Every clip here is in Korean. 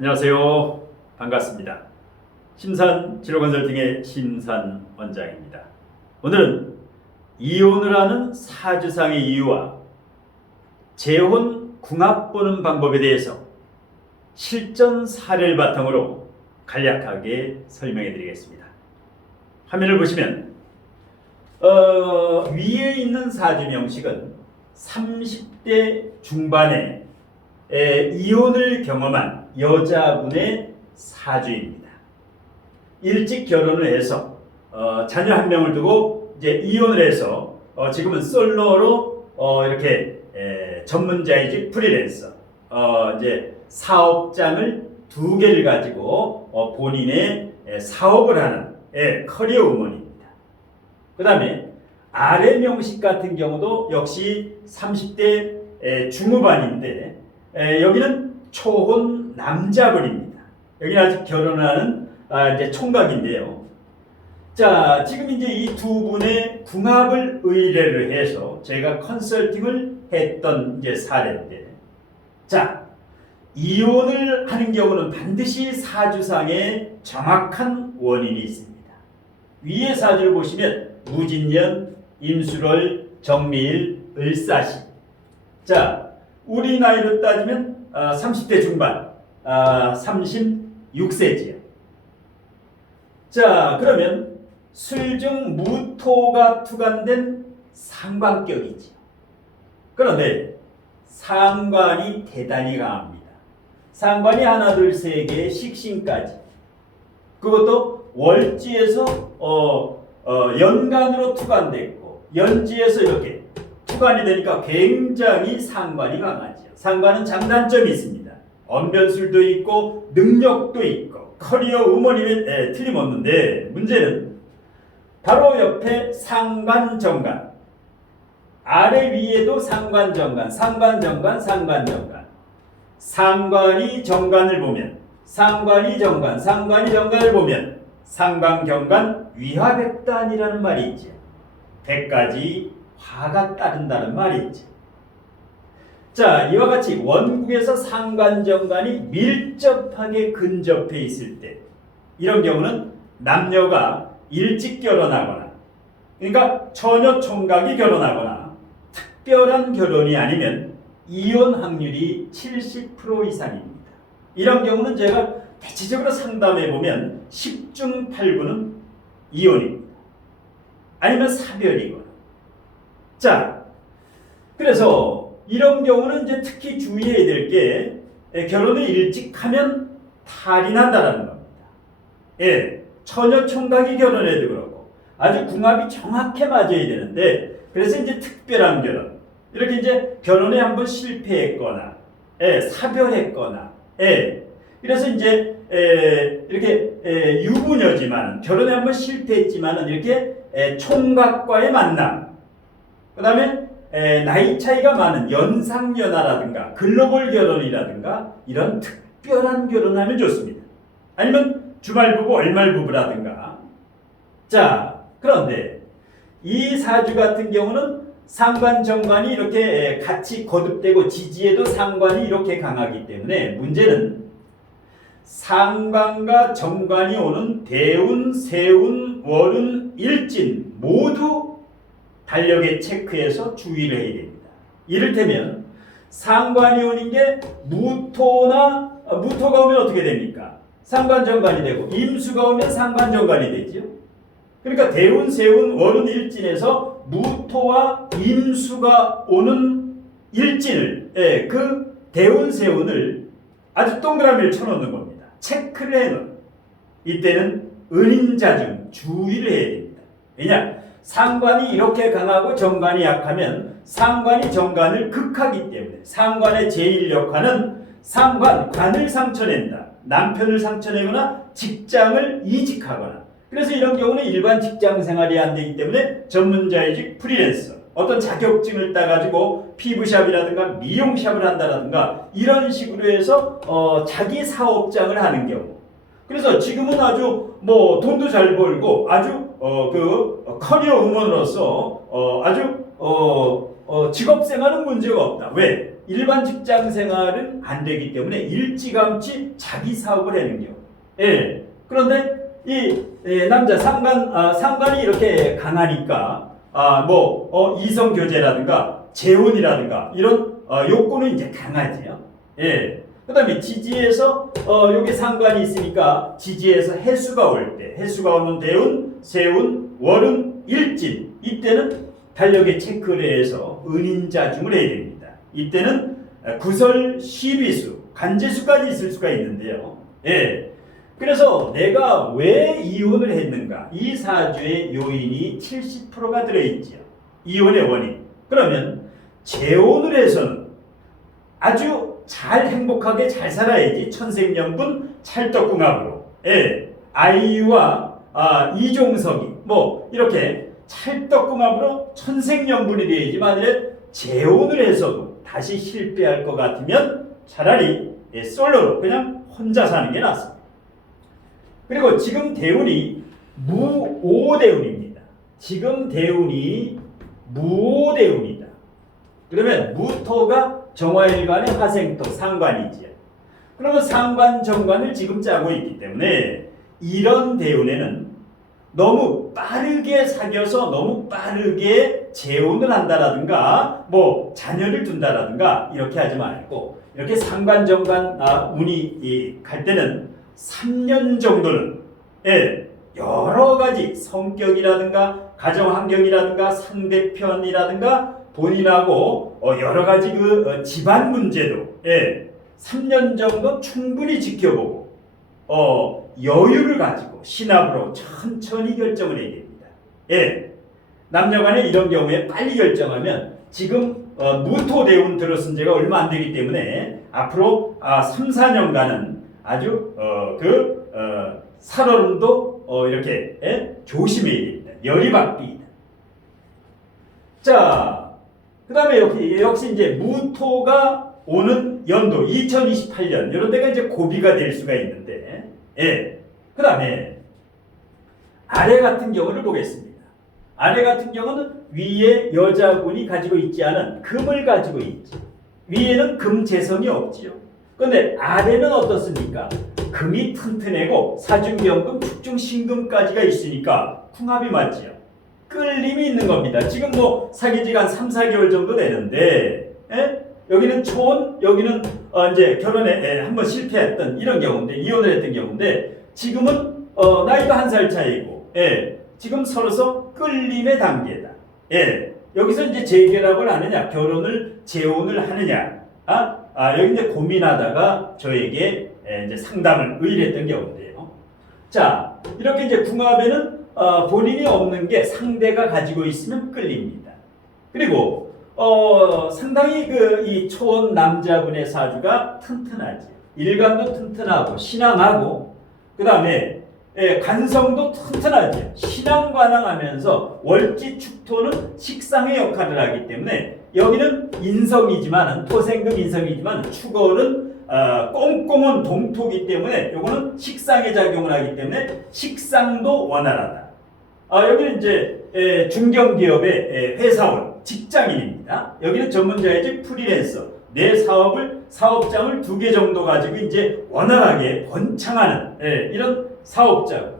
안녕하세요. 반갑습니다. 심산 치료컨설팅의 심산 원장입니다. 오늘은 이혼을 하는 사주상의 이유와 재혼 궁합 보는 방법에 대해서 실전 사례를 바탕으로 간략하게 설명해 드리겠습니다. 화면을 보시면 위에 있는 사주 명식은 30대 중반에 이혼을 경험한 여자분의 사주입니다. 일찍 결혼을 해서 자녀 한 명을 두고 이제 이혼을 해서 지금은 솔로로 이렇게 전문자이직 프리랜서 이제 사업장을 2개를 가지고 본인의 사업을 하는 커리어 우먼입니다. 그 다음에 아래 명식 같은 경우도 역시 30대 중후반인데 여기는 초혼 남자분입니다. 여기는 아직 결혼하는 이제 총각인데요. 자, 지금 이제 이 두 분의 궁합을 의뢰를 해서 제가 컨설팅을 했던 이제 사례인데, 자, 이혼을 하는 경우는 반드시 사주상에 정확한 원인이 있습니다. 위에 사주를 보시면 무진년, 임술월, 정미일, 을사시. 자, 우리 나이로 따지면 30대 중반, 36세지요. 자, 그러면 술중 무토가 투간된 상관격이지요. 그런데 상관이 대단히 강합니다. 상관이 하나, 둘, 세 개의 식신까지. 그것도 월지에서 연간으로 투간됐고 연지에서 이렇게 투간이 되니까 굉장히 상관이 강하죠. 상관은 장단점이 있습니다. 언변술도 있고 능력도 있고 커리어 우먼이면 틀림없는데, 문제는 바로 옆에 상관정관, 아래 위에도 상관정관, 상관정관, 상관정관. 상관이 정관을 보면, 상관이 정관, 상관이 정관을 보면 상관경관 위화백단이라는 말이 있죠. 100가지 화가 따른다는 말이 있죠. 자, 이와 같이 원국에서 상관정관이 밀접하게 근접해 있을 때, 이런 경우는 남녀가 일찍 결혼하거나, 그러니까 처녀 총각이 결혼하거나 특별한 결혼이 아니면 이혼 확률이 70% 이상입니다. 이런 경우는 제가 대체적으로 상담해 보면 10중 8구는 이혼입니다. 아니면 사별이거나. 자, 그래서 이런 경우는 이제 특히 주의해야 될 게, 결혼을 일찍 하면 탈이 난다라는 겁니다. 처녀 총각이 결혼해도 그렇고 아주 궁합이 정확해 맞아야 되는데, 그래서 이제 특별한 결혼, 이렇게 이제 결혼에 한번 실패했거나 사별했거나 그래서 이제 이렇게 유부녀지만 결혼에 한번 실패했지만은 이렇게 총각과의 만남, 그 다음에 나이 차이가 많은 연상연하라든가 글로벌 결혼이라든가 이런 특별한 결혼하면 좋습니다. 아니면 주말부부 얼말부부라든가. 자, 그런데 이 사주 같은 경우는 상관 정관이 이렇게 같이 거듭되고 지지에도 상관이 이렇게 강하기 때문에, 문제는 상관과 정관이 오는 대운, 세운, 월운, 일진 모두 달력에 체크해서 주의를 해야 됩니다. 이를테면 상관이 오는 게 무토나, 무토가 오면 어떻게 됩니까? 상관정관이 되고, 임수가 오면 상관정관이 되죠. 그러니까 대운, 세운, 월운, 일진에서 무토와 임수가 오는 일진을, 그 대운, 세운을 아주 동그라미를 쳐놓는 겁니다. 체크를 해놓은. 이때는 은인자중 주의를 해야 됩니다. 왜냐? 상관이 이렇게 강하고 정관이 약하면 상관이 정관을 극하기 때문에, 상관의 제1역할은 상관, 관을 상처낸다. 남편을 상처내거나 직장을 이직하거나. 그래서 이런 경우는 일반 직장 생활이 안 되기 때문에 전문자이직 프리랜서, 어떤 자격증을 따가지고 피부샵이라든가 미용샵을 한다라든가 이런 식으로 해서 자기 사업장을 하는 경우. 그래서 지금은 아주 뭐 돈도 잘 벌고 아주 그 커리어 우먼으로서 아주 직업 생활은 문제가 없다. 왜? 일반 직장 생활은 안 되기 때문에 일찌감치 자기 사업을 하는 경우. 예. 그런데 이 남자 상관이 이렇게 강하니까 이성 교제라든가 재혼이라든가 이런 욕구는 이제 강하지요. 예. 그다음에 지지에서 여기 상관이 있으니까 지지에서 해수가 올 때, 해수가 오는 대운, 세운, 월운, 일진, 이때는 달력의 체크를 해서 은인자중을 해야 됩니다. 이때는 구설, 시비수, 간제수까지 있을 수가 있는데요. 예. 그래서 내가 왜 이혼을 했는가? 이 사주의 요인이 70%가 들어있지요. 이혼의 원인. 그러면 재혼을 해서는 아주 잘 행복하게 잘 살아야지. 천생연분 찰떡궁합으로. 예. 아이와 이종석이 이렇게 찰떡궁합으로 천생연분이 되어야지. 만일에 재혼을 해서도 다시 실패할 것 같으면 차라리 솔로로 그냥 혼자 사는 게 낫습니다. 그리고 지금 대운이 무오대운입니다. 지금 대운이 무오대운이다. 그러면 무토가 정화일간의 화생토 상관이지요. 그러면 상관 정관을 지금 짜고 있기 때문에 이런 대운에는 너무 빠르게 사귀어서 너무 빠르게 재혼을 한다라든가 자녀를 둔다라든가 이렇게 하지 말고 이렇게 상관 정관 운이 갈 때는 3년 정도는 여러 가지 성격이라든가 가정 환경이라든가 상대편이라든가 본인하고 여러 가지 그 집안 문제도 3년 정도 충분히 지켜보고 여유를 가지고 신압으로 천천히 결정을 해야 됩니다. 남녀간에 이런 경우에 빨리 결정하면 지금 무토대운 들어선 지가 얼마 안 되기 때문에 앞으로 3, 4년간은 아주 살얼음도 이렇게 조심해야 됩니다. 열이 바뀝니다. 자, 그 다음에 역시 이제 무토가 오는 연도 2028년 이런 데가 이제 고비가 될 수가 있는데, 그 다음에 아래 같은 경우를 보겠습니다. 아래 같은 경우는 위에 여자분이 가지고 있지 않은 금을 가지고 있죠. 위에는 금 재성이 없지요. 그런데 아래는 어떻습니까? 금이 튼튼하고 사중경금, 축중신금까지가 있으니까 궁합이 맞지요. 끌림이 있는 겁니다. 지금 사귄 지가 한 3, 4개월 정도 되는데, 여기는 초혼, 여기는 이제 결혼에 한번 실패했던 이런 경우인데, 이혼을 했던 경우인데, 지금은 나이도 1살 차이고, 지금 서로서 끌림의 단계다. 여기서 이제 재결합을 하느냐, 결혼을 재혼을 하느냐, 여기 이제 고민하다가 저에게 이제 상담을 의뢰했던 경우인데요. 자, 이렇게 이제 궁합에는 본인이 없는 게 상대가 가지고 있으면 끌립니다. 그리고 상당히 이 초혼 남자분의 사주가 튼튼하지. 일간도 튼튼하고 신앙하고 그 다음에 간성도 튼튼하지. 신앙관항하면서 월지축토는 식상의 역할을 하기 때문에 여기는 인성이지만 토생금 인성이지만 축월은 꽁꽁은 동토기 때문에 요거는 식상의 작용을 하기 때문에 식상도 원활하다. 여기는 이제 중견기업의 회사원, 직장인입니다. 여기는 전문자이지 프리랜서, 내 사업장을 2개 정도 가지고 이제 원활하게 번창하는 이런 사업자.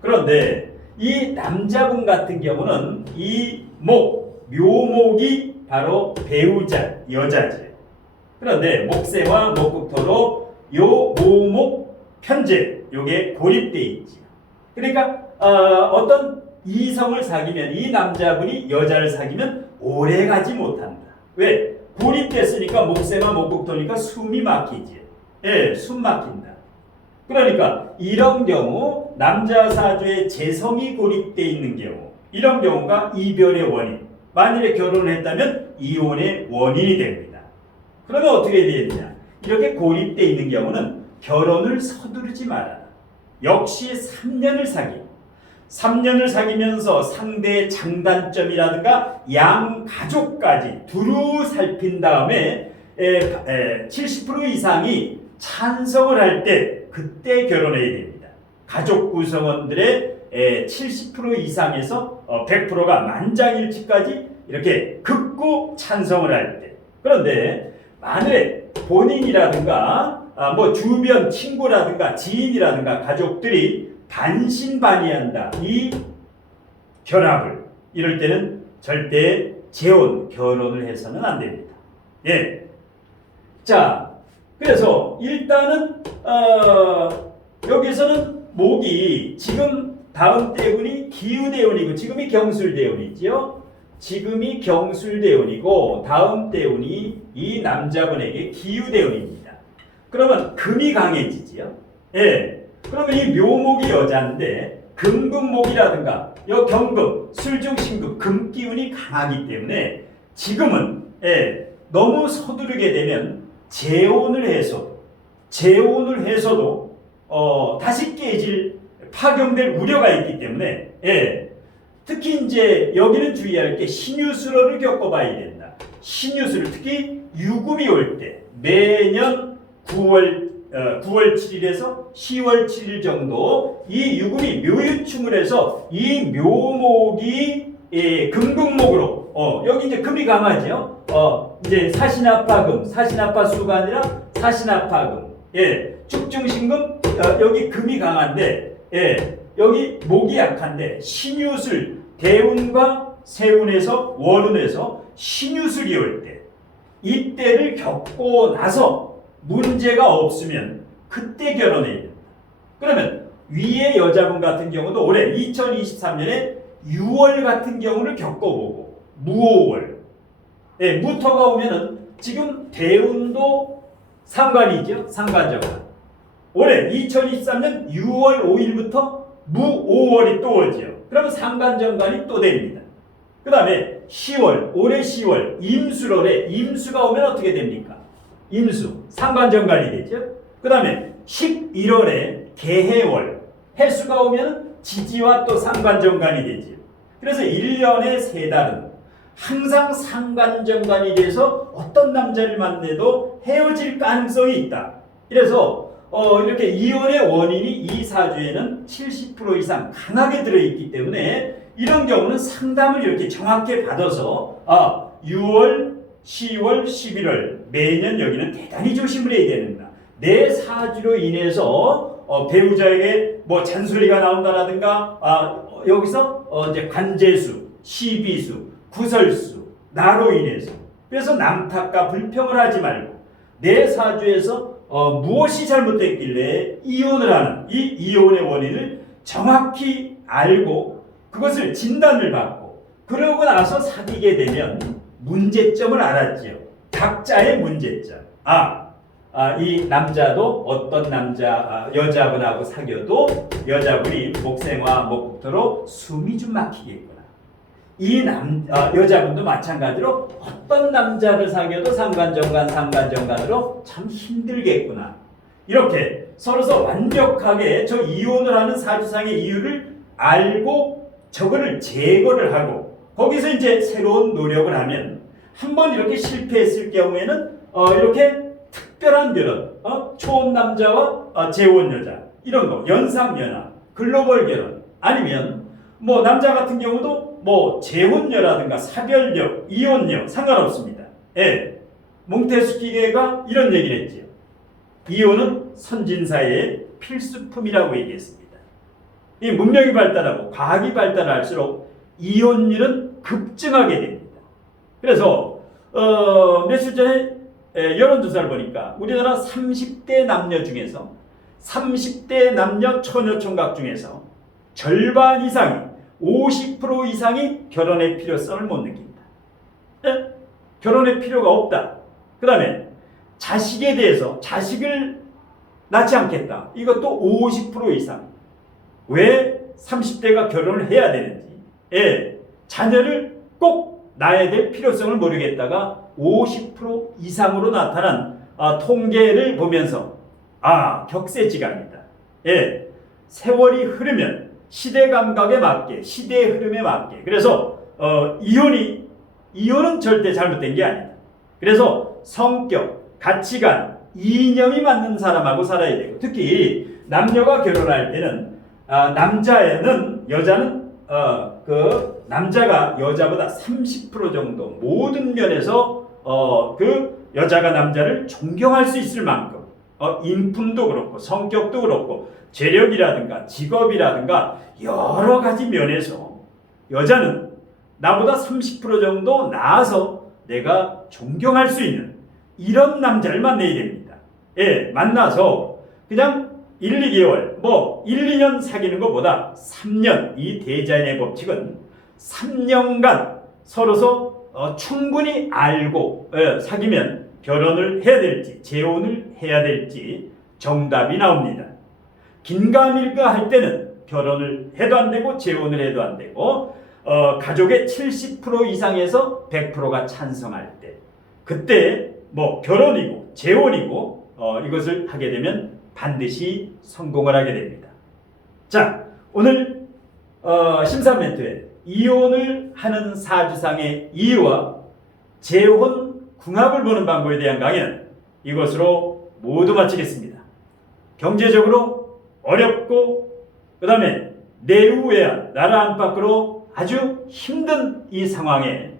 그런데 이 남자분 같은 경우는 이 묘목이 바로 배우자, 여자죠. 그런데 목세와 목국토로 요 모목 편제 요게 고립돼 있지. 그러니까 어떤 이성을 사귀면 이 남자분이 여자를 사귀면 오래 가지 못한다. 왜? 고립됐으니까 목세나 목국토니까 숨이 막히지. 숨 막힌다. 그러니까 이런 경우 남자 사주의 재성이 고립돼 있는 경우 이런 경우가 이별의 원인. 만일에 결혼을 했다면 이혼의 원인이 됩니다. 그러면 어떻게 해야 되느냐? 이렇게 고립되어 있는 경우는 결혼을 서두르지 말아라. 역시 3년을 사귀고 3년을 사귀면서 상대의 장단점이라든가 양가족까지 두루 살핀 다음에 70% 이상이 찬성을 할 때 그때 결혼해야 됩니다. 가족 구성원들의 70% 이상에서 100%가 만장일치까지 이렇게 극구 찬성을 할 때. 그런데 만약에 본인이라든가 뭐 주변 친구라든가 지인이라든가 가족들이 반신반의한다. 이 결합을 이럴 때는 절대 재혼, 결혼을 해서는 안 됩니다. 예. 자, 그래서 일단은 여기서는 목이 지금 다음 대운이 기우대운이고 지금이 경술대운이지요. 지금이 경술대운이고 다음 대운이 이 남자분에게 기우대운입니다. 그러면 금이 강해지지요. 예. 그러면 이 묘목이 여자인데 금금목이라든가 경금, 술중신금, 금기운이 강하기 때문에 지금은 너무 서두르게 되면 재혼을 해서도 다시 깨질 파경될 우려가 있기 때문에 특히 이제 여기는 주의할 게 신유술을 겪어봐야 된다. 신유술 특히 유금이 올 때 매년 9월 7일에서 10월 7일 정도 이 유금이 묘유충을 해서 이 묘목이 금금목으로 여기 이제 금이 강하죠. 이제 사신아파금, 사신아파수가 아니라 사신아파금. 축중신금 여기 금이 강한데 여기 목이 약한데 신유술 대운과 세운에서 월운에서 신유술이 올 때 이때를 겪고 나서 문제가 없으면 그때 결혼해야 됩니다. 그러면 위의 여자분 같은 경우도 올해 2023년에 6월 같은 경우를 겪어보고 무오월 무토가 오면은 지금 대운도 상관이죠. 상관정관. 올해 2023년 6월 5일부터 무오월이 또 오죠. 그러면 상관정관이 또 됩니다. 그 다음에 10월, 올해 10월 임술월에 임수가 오면 어떻게 됩니까? 임수, 상관정관이 되죠. 그 다음에 11월에 개해월, 해수가 오면 지지와 또 상관정관이 되죠. 그래서 1년에 3달은 항상 상관정관이 돼서 어떤 남자를 만나도 헤어질 가능성이 있다. 그래서 이렇게 이혼의 원인이 이 사주에는 70% 이상 강하게 들어있기 때문에 이런 경우는 상담을 이렇게 정확히 받아서 6월, 10월, 11월 매년 여기는 대단히 조심을 해야 된다. 내 사주로 인해서 배우자에게 뭐 잔소리가 나온다라든가 여기서 이제 관재수, 시비수, 구설수, 나로 인해서 그래서 남탓과 불평을 하지 말고 내 사주에서 무엇이 잘못됐길래 이혼을 하는 이 이혼의 원인을 정확히 알고 그것을 진단을 받고 그러고 나서 사귀게 되면 문제점을 알았지요. 각자의 문제점. 이 남자도 어떤 여자분하고 사귀어도 여자분이 목생화 목토로 숨이 좀 막히겠구나. 이 여자분도 마찬가지로 어떤 남자를 사귀어도 상관정관으로 참 힘들겠구나. 이렇게 서로서 완벽하게 저 이혼을 하는 사주상의 이유를 알고 저거를 제거를 하고 거기서 이제 새로운 노력을 하면 한번 이렇게 실패했을 경우에는 이렇게 특별한 결혼, 초혼 남자와 재혼 여자 이런 거, 연상연하, 글로벌 결혼 아니면 뭐 남자 같은 경우도 뭐 재혼녀라든가 사별녀, 이혼녀 상관없습니다. 몽테스키게가 이런 얘기를 했죠. 이혼은 선진사의 필수품이라고 얘기했습니다. 이 문명이 발달하고 과학이 발달할수록 이혼율은 급증하게 됩니다. 그래서 며칠 전에 여론조사를 보니까 우리나라 30대 남녀 중에서 30대 남녀 처녀 총각 중에서 절반 이상이 50% 이상이 결혼의 필요성을 못 느낀다. 결혼의 필요가 없다. 그 다음에 자식에 대해서 자식을 낳지 않겠다. 이것도 50% 이상. 왜 30대가 결혼을 해야 되는지. 자녀를 꼭 낳아야 될 필요성을 모르겠다가 50% 이상으로 나타난 통계를 보면서 격세지감이다. 세월이 흐르면 시대 감각에 맞게 시대의 흐름에 맞게 그래서 이혼은 절대 잘못된 게 아니다. 그래서 성격, 가치관, 이념이 맞는 사람하고 살아야 되고 특히 남녀가 결혼할 때는 여자는 남자가 여자보다 30% 정도 모든 면에서 여자가 남자를 존경할 수 있을 만큼 인품도 그렇고 성격도 그렇고 재력이라든가 직업이라든가 여러 가지 면에서 여자는 나보다 30% 정도 나아서 내가 존경할 수 있는 이런 남자를 만나야 됩니다. 예, 만나서 그냥 1, 2개월, 1, 2년 사귀는 것보다 3년, 이 대자연의 법칙은 3년간 서로서 충분히 알고 사귀면 결혼을 해야 될지 재혼을 해야 될지 정답이 나옵니다. 긴가민가 할 때는 결혼을 해도 안 되고 재혼을 해도 안 되고 가족의 70% 이상에서 100%가 찬성할 때 그때 결혼이고 재혼이고 이것을 하게 되면 반드시 성공을 하게 됩니다. 자, 오늘 심사 멘트에 이혼을 하는 사주상의 이유와 재혼 궁합을 보는 방법에 대한 강의는 이것으로 모두 마치겠습니다. 경제적으로 어렵고 그 다음에 내후외야 나라 안팎으로 아주 힘든 이 상황에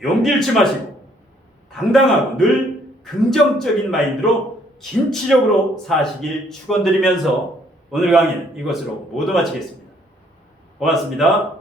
용기 잃지 마시고 당당하고 늘 긍정적인 마인드로 진취적으로 사시길 축원드리면서 오늘 강의는 이것으로 모두 마치겠습니다. 고맙습니다.